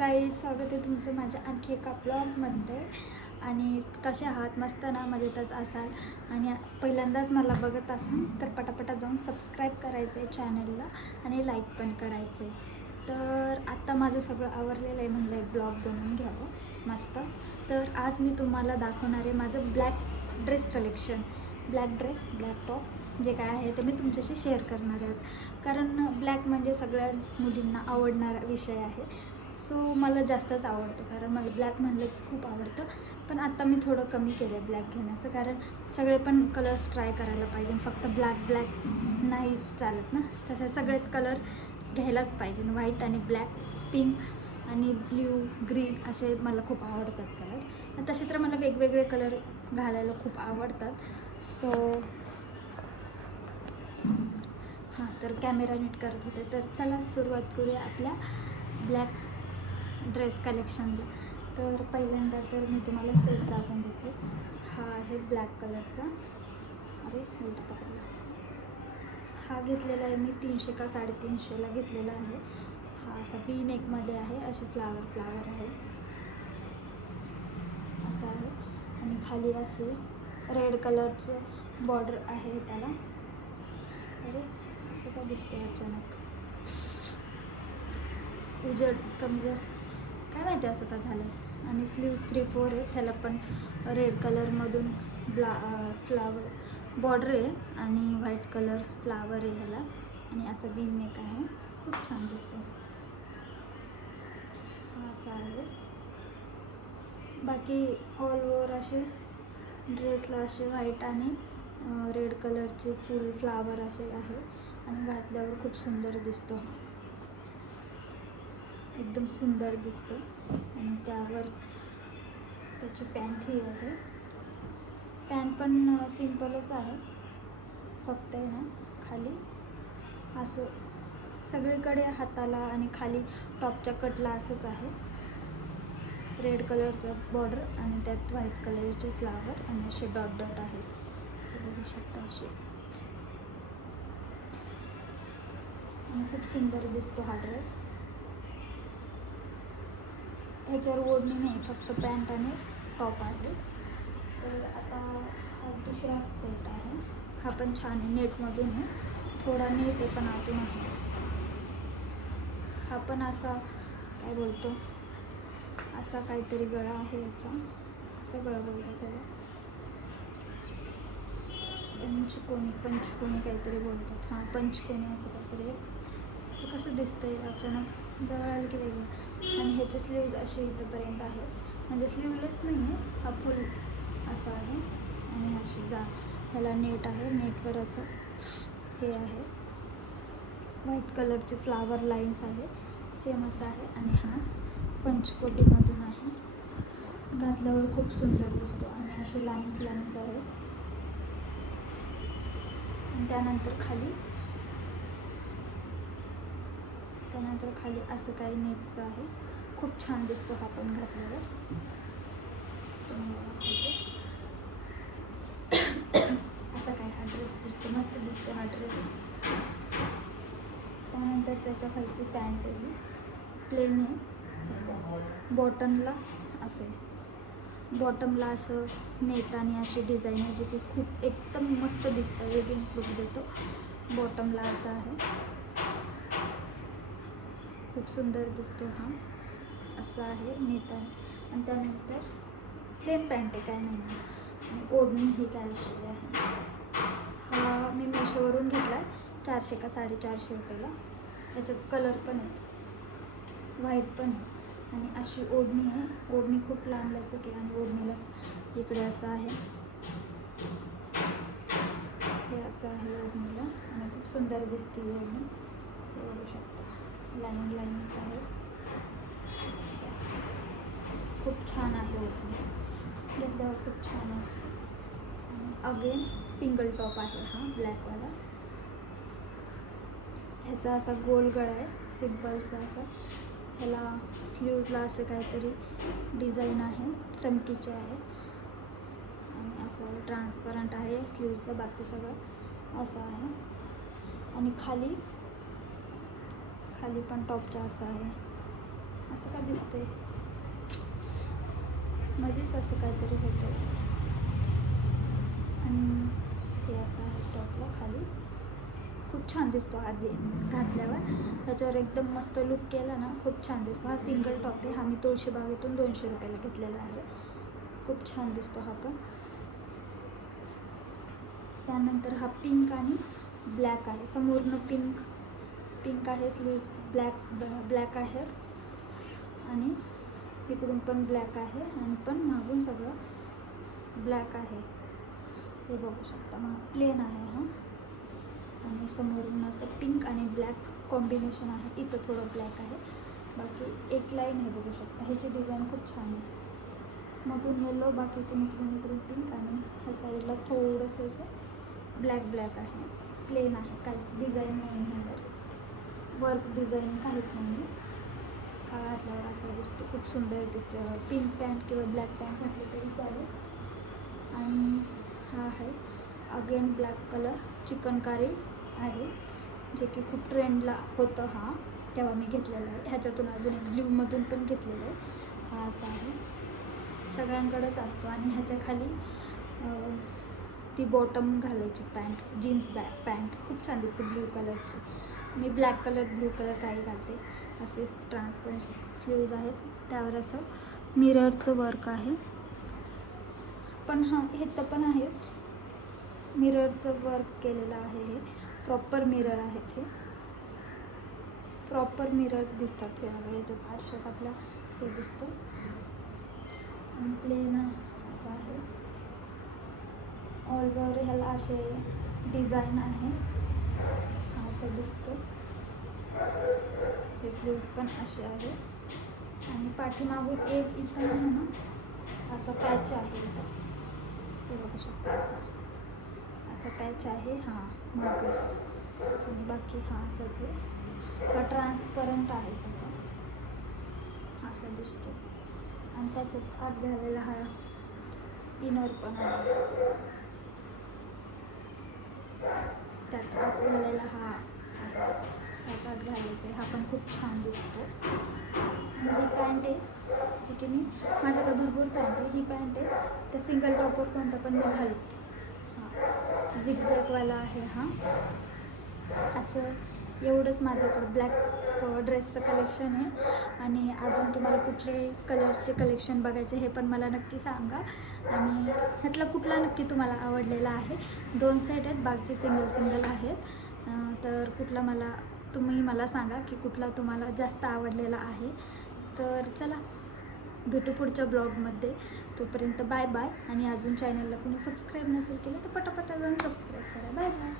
Guys, स्वागत आहे तुमचं माझ्या आणखी एका ब्लॉगमध्ये. आणि कसे आहात? मस्त ना, मजेतच असाल. आणि पहिल्यांदाच मला बघत असाल तर पटापटा जाऊन सबस्क्राईब करायचं आहे चॅनलला आणि लाईक पण करायचं आहे. तर आत्ता माझं सगळं आवरलेलं आहे, म्हणलं एक ब्लॉग बनवून घ्यावं मस्त. तर आज मी तुम्हाला दाखवणार आहे माझं black dress collection. Black dress, black top जे काय आहे ते मी तुमच्याशी शेअर करणार आहे. कारण ब्लॅक म्हणजे सगळ्याच मुलींना आवडणारा विषय आहे. सो मला जास्तच आवडतं, कारण मला ब्लॅक म्हणलं की खूप आवडतं. पण आता मी थोडं कमी केलं आहे ब्लॅक घेण्याचं, कारण सगळे पण कलर्स ट्राय करायला पाहिजे. फक्त ब्लॅक नाही चालत ना, तसे सगळेच कलर घ्यायलाच पाहिजे. व्हाईट आणि ब्लॅक, पिंक आणि ब्ल्यू, ग्रीन असे मला खूप आवडतात कलर. तसे तर मला वेगवेगळे कलर घालायला खूप आवडतात. सो हां, तर कॅमेरा नीट करत होते. तर चला सुरुवात करूया आपल्या ब्लॅक ड्रेस कलेक्शनला. तर पहिल्यांदा तर मी तुम्हाला सेट दाखवून देते. हा आहे ब्लॅक कलरचा. अरे उलट पकडला. हा घेतलेला आहे मी 300 का 350ला घेतलेला आहे. हा असा वी नेकमध्ये आहे, असे फ्लावर आहे असं आहे. आणि खाली असे रेड कलरचं बॉर्डर आहे त्याला. अरे असं का दिसते अचानक, उजेड कमी जास्त काय माहिती असं का झालं आहे. आणि स्लीव्ज 3/4 आहे, त्याला पण रेड कलरमधून फ्लावर बॉर्डर आहे आणि व्हाईट कलर्स फ्लावर आहे ह्याला. आणि असं वी नेक आहे, खूप छान दिसतो. हा असा आहे. बाकी ऑल ओव्हर असे ड्रेसला असे व्हाईट आणि रेड कलरचे फुल फ्लावर असे आहे. आणि घातल्यावर खूप सुंदर दिसतो, एकदम सुंदर दिसतो. आणि त्यावर त्याची पॅन्ट ही आहे. पॅन्ट पण सिम्पलच आहे, फक्त आहे ना खाली असं सगळीकडे हाताला आणि खाली टॉपच्या कटला असंच आहे. रेड कलरचं बॉर्डर आणि त्यात व्हाईट कलरचे फ्लावर आणि असे डॉट आहे, बघू शकता असे. आणि खूप सुंदर दिसतो हा ड्रेस. ह्याच्यावर ओढणी नाही, फक्त पॅन्ट आणि टॉप आहे. तर आता हा दुसरा सेट आहे. हा पण छान आहे, नेटमधून आहे, थोडा नेट आहे पण आतून आहे. हा पण असा काय बोलतो, असा काहीतरी गळा आहे याचा, असं गळा बोलतात त्याला, पंचकोनी काहीतरी बोलतात. हां, पंचकोनी असं काहीतरी. असं कसं दिसतंय अचानक, जवळ आलं की वेगळं. आणि ह्याचे स्लीव्ज असे इथंपर्यंत आहे, म्हणजे स्लीवलेस नाही आहे, हा फुल असा आहे. आणि अशी ह्याला नेट आहे, नेटवर असं हे आहे, व्हाईट कलरचे फ्लावर लाईन्स आहे, सेम असं आहे. आणि हा पंचकोटीमधून आहे, घातल्यावर खूप सुंदर दिसतो. आणि असे लाईन्स आहे. आणि त्यानंतर खाली असं काही नेटचं आहे, खूप छान दिसतो हा पण घातल्यावर. असा काय हा ड्रेस दिसतो, मस्त दिसतो हा ड्रेस. त्यानंतर त्याच्या खालची पॅन्ट आहे, प्लेन आहे, बॉटमला असं नेट आणि अशी डिझाईन आहे, जी की खूप एकदम मस्त दिसतं, वेगळी लुक देतो. बॉटमला असं आहे, खूप सुंदर दिसतो हा. असं आहे, नेट आहे. आणि त्यानंतर प्लेन पॅन्ट आहे, काय नाही. आणि ओढणी ही काय अशी आहे. हा मी मेशोवरून घेतला आहे, 400 का 450 रुपयाला. याच्यात कलर पण आहेत, व्हाईट पण आहे. आणि अशी ओढणी आहे, ओढणी खूप लांब लचक आहे. आणि ओढणीला इकडे असं आहे, हे असं आहे ओढणीला. आणि खूप सुंदर दिसते ओढणी, बघू शकता. लाईन्स आहे, खूप छान आहे ओढणी, घेतल्यावर खूप छान आहे. आणि अगेन सिंगल टॉप आहे हा ब्लॅकवाला. ह्याचा असा गोल गळा आहे, सिम्पलचा असा. ह्याला स्लीव्जला असं काहीतरी डिझाईन आहे, चमकीचे आहे. आणि असं ट्रान्सपरंट आहे स्लीव्जला, बाकी सगळं असं आहे. आणि खाली पण टॉपच्या असं आहे. असं का दिसतंय मध्येच असं काहीतरी होतं. आणि हे असं आहे टॉपला खाली, खूप छान दिसतो आधी घातल्यावर. ह्याच्यावर एकदम मस्त लुक केला ना, खूप छान दिसतो. हा सिंगल टॉप आहे, हा मी तुळशीबागेतून 200 रुपयाला घेतलेला आहे. खूप छान दिसतो हा पण. त्यानंतर हा पिंक आणि ब्लॅक आहे, समोरनं पिंक आहे, स्लीव्स ब्लॅक आहे आणि इकडून पण ब्लॅक आहे आणि पण मागून सगळं ब्लॅक आहे. हे बघू शकता, मग प्लेन आहे हा. आणि समोरून असं पिंक आणि ब्लॅक कॉम्बिनेशन आहे. इथं थोडं ब्लॅक आहे, बाकी एक लाईन आहे बघू शकता. ह्याची डिझाईन खूप छान आहे. मधून येलो, बाकी इकडून पिंक आणि ह्या साईडला थोडंसं असं ब्लॅक आहे. प्लेन आहे, काहीच डिझाईन नाही ह्यावर, वर्क डिझाईन काहीच नाही. हा घातल्यावर असा दिसतो, खूप सुंदर दिसतो. पिंक पॅन्ट किंवा ब्लॅक पॅन्ट घातली तरी चालेल. आणि हा आहे अगेन ब्लॅक कलर, चिकनकारी आहे, जे की खूप ट्रेंडला होतं. हा तेव्हा मी घेतलेला आहे. ह्याच्यातून अजून एक ब्ल्यूमधून पण घेतलेलं आहे. हा असा आहे, सगळ्यांकडेच असतो. आणि ह्याच्या खाली ती बॉटम घालायची पॅन्ट, जीन्स पॅन्ट खूप छान दिसते ब्ल्यू कलरची. मी ब्लॅक कलर ब्ल्यू कलर काही घालते. असे ट्रान्सपरंट स्लीव्ज आहेत, त्यावर असं मिररचं वर्क आहे. पण हां, हे तर पण आहे, मिररचं वर्क केलेलं आहे. हे प्रॉपर मिरर आहेत, हे प्रॉपर मिरर दिसतात. हे याच्यात आरशात आपल्या हे दिसतं. आणि प्लेन असं आहे, ऑल ओव्हर ह्याला असे डिझाईन आहे. हा असं दिसतो. हे स्लीव्स पण असे आहे आणि पाठीमागून एक इथं आहे ना, असा पॅच आहे इथं, हे बघू शकता. असा पॅच आहे हा मागे. आणि बाकी हा असंच आहे, हा ट्रान्सपरंट आहे सगळं, असा दिसतो. आणि त्याच्यात आत घालायला हा इनर पण आहे, त्यात आत घालायला हा आहे, त्यात आत घालायचं आहे. हा पण खूप छान दिसतो. आणि ही पॅन्ट आहे, जी की मी, माझ्याकडे भरपूर पॅन्ट आहे. ही पॅन्ट आहे, त्या सिंगल टॉपवर कोणता पण मी घालते. हां, झिगझॅगवाला आहे हा. असं एवढंच माझ्याकडं ब्लॅक ड्रेसचं कलेक्शन आहे. आणि अजून तुम्हाला कुठले कलरचे कलेक्शन बघायचे हे पण मला नक्की सांगा. आणि ह्यातला कुठला नक्की तुम्हाला आवडलेला आहे. 2 सेट आहेत, बाकी सिंगल आहेत. तर कुठला तुम्ही मला सांगा की कुठला तुम्हाला जास्त आवडलेला आहे. तर चला, भेटू पुढच्या ब्लॉगमध्ये. तोपर्यंत बाय बाय. आणि अजून चॅनलला कोणी सबस्क्राईब नसेल केलं तर पटापटा जाऊन सबस्क्राईब करा. Bye bye.